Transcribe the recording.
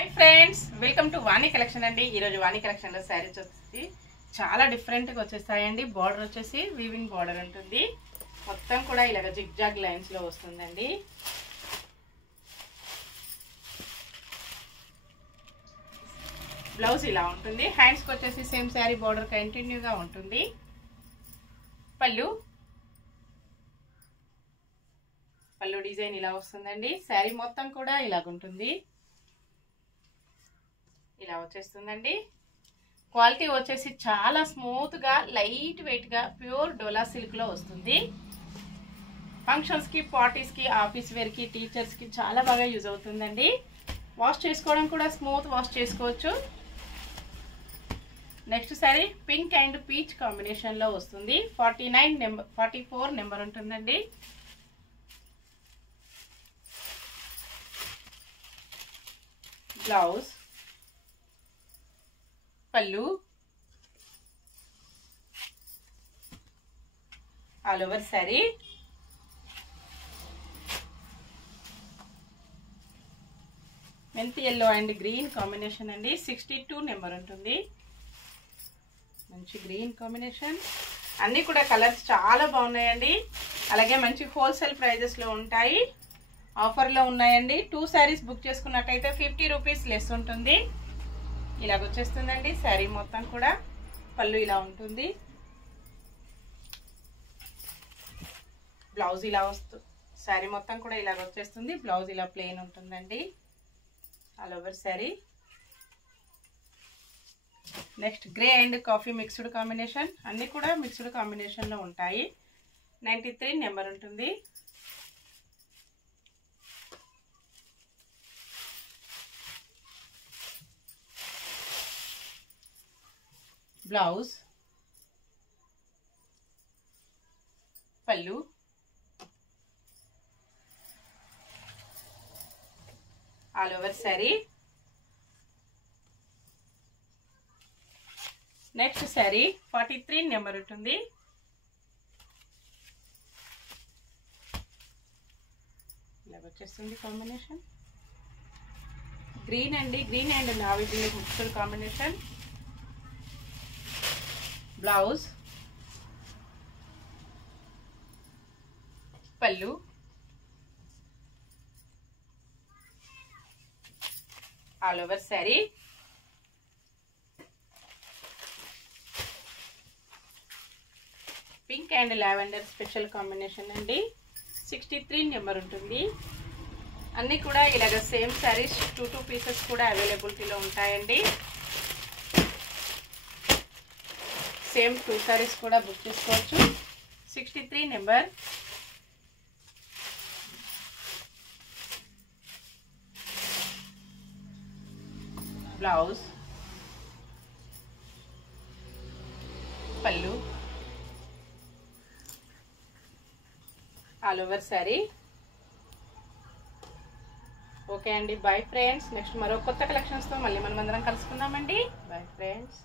Hi friends welcome to Vani collection अंडी Vani collection लो saris వచ్చేసి చాలా డిఫరెంట్ గా వచ్చేసాయండి। బోర్డర్ వచ్చేసి వీవింగ్ బోర్డర్ ఉంటుంది, మొత్తం కూడా ఇలాగ జిగ్జాగ్ లైన్స్ లో వస్తుందండి। బ్లౌజ్ ఇలా ఉంటుంది, హ్యాండ్స్ కి వచ్చేసి సేమ్ సారీ బోర్డర్ కంటిన్యూగా ఉంటుంది। పల్లు డిజైన్ ఇలా వస్తుందండి। సారీ మొత్తం కూడా ఇలాగ ఉంటుంది, ఇలా వచ్చేస్తుందండి। క్వాలిటీ వచ్చేసి చాలా స్మూత్ గా లైట్ వెయిట్ గా ప్యూర్ డోలా సిల్క్ లో వస్తుంది। ఫంక్షన్స్ కి, పార్టీస్ కి, ఆఫీస్ వేర్ కి, టీచర్స్ కి చాలా బాగా యూజ్ అవుతుందండి। వాష్ చేసుకోవడం కూడా స్మూత్ వాష్ చేసుకోవచ్చు। Next sorry pink and peach combination లో వస్తుంది, 44 నెంబర్ ఉంటుందండి। Blouse, pallu, all over sorry, మెంతి ఎల్లో అండ్ గ్రీన్ కాంబినేషన్ అండి। 62 నెంబర్ ఉంటుంది, మంచి గ్రీన్ కాంబినేషన్। అన్ని కూడా కలర్స్ చాలా బాగున్నాయండి, అలాగే మంచి హోల్సేల్ ప్రైజెస్ లో ఉంటాయి, ఆఫర్ లో ఉన్నాయండి। 2 సారీస్ బుక్ చేసుకున్నట్టయితే 50 రూపీస్ లెస్ ఉంటుంది। ఇలాగ వచ్చేస్తుందండి శారీ మొత్తం కూడా। పళ్ళు ఇలా ఉంటుంది, బ్లౌజ్ ఇలా వస్తుంది, శారీ మొత్తం కూడా ఇలాగ వచ్చేస్తుంది, బ్లౌజ్ ఇలా ప్లెయిన్ ఉంటుందండి, all over sari. Next grey and coffee mixed combination, అన్ని కూడా మిక్స్డ్ కాంబినేషన్ లో ఉంటాయి, 93 నెంబర్ ఉంటుంది। Blouse, pallu, all over sari. Next sari 43 number ఉంటుంది, ఇలా వచ్చేస్తుంది కాంబినేషన్। గ్రీన్ అండి, green and navy blue mixed combination. Blouse, pallu, all over sari. Pink and lavender special combination అండి, 63 నెంబర్ ఉంటుంది। అన్ని కూడా ఇలాగ సేమ్ శారీస్ 2 పీసెస్ కూడా అవైలబిలిటీలో ఉంటాయండి। సేమ్ 2 సారీస్ కూడా బుక్ చేసుకోవచ్చు, 63 number. Blouse, pallu, all over sari. Okay అండి, బై ఫ్రెండ్స్। నెక్స్ట్ మరో కొత్త కలెక్షన్స్ తో మళ్ళీ మనం అందరం కలుసుకుందామండి। Bye friends.